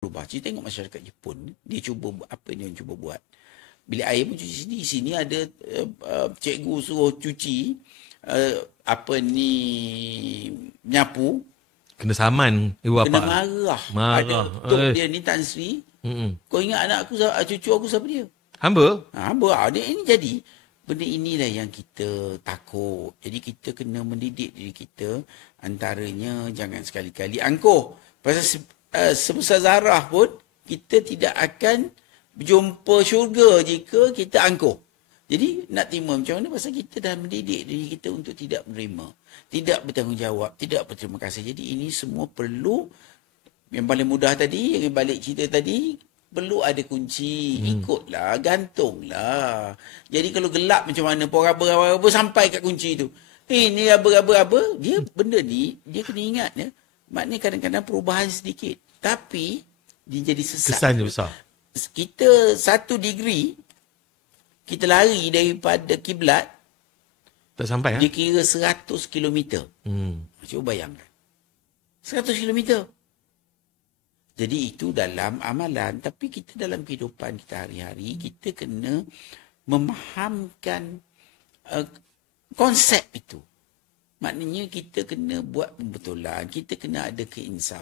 berubah. Kita tengok masyarakat Jepun, dia cuba apa yang dia cuba buat. Bilik air pun cuci sendiri. Sini ada cikgu suruh cuci nyapu. Kena saman ibu bapa. Kena marah. Ada tok dia ni Tan Sri. Kau ingat anak aku, cucu aku siapa dia? Hamba. Hamba. Ini jadi benda inilah yang kita takut. Jadi kita kena mendidik diri kita. Antaranya jangan sekali-kali angkuh. Pasal sebesar zarah pun kita tidak akan berjumpa syurga jika kita angkuh. Jadi nak terima macam mana? Pasal kita dah mendidik diri kita untuk tidak menerima. Tidak bertanggungjawab. Tidak berterima kasih. Jadi ini semua perlu. Yang paling mudah tadi, yang balik cerita tadi, perlu ada kunci. Ikutlah, gantunglah. Jadi kalau gelap macam mana, pun raba-raba sampai kat kunci tu. Ni raba-raba, dia benda ni, dia kena ingat ya. Maknanya kadang-kadang perubahan sedikit. Tapi, dia jadi sesat. Kesannya besar. Kita 1 degree, kita lari daripada kiblat, tak sampai dia kira 100 km. Cuba bayangkan. 100 km. Jadi itu dalam amalan. Tapi kita dalam kehidupan kita hari-hari, kita kena memahamkan konsep itu. Maknanya kita kena buat pembetulan. Kita kena ada keinsafan.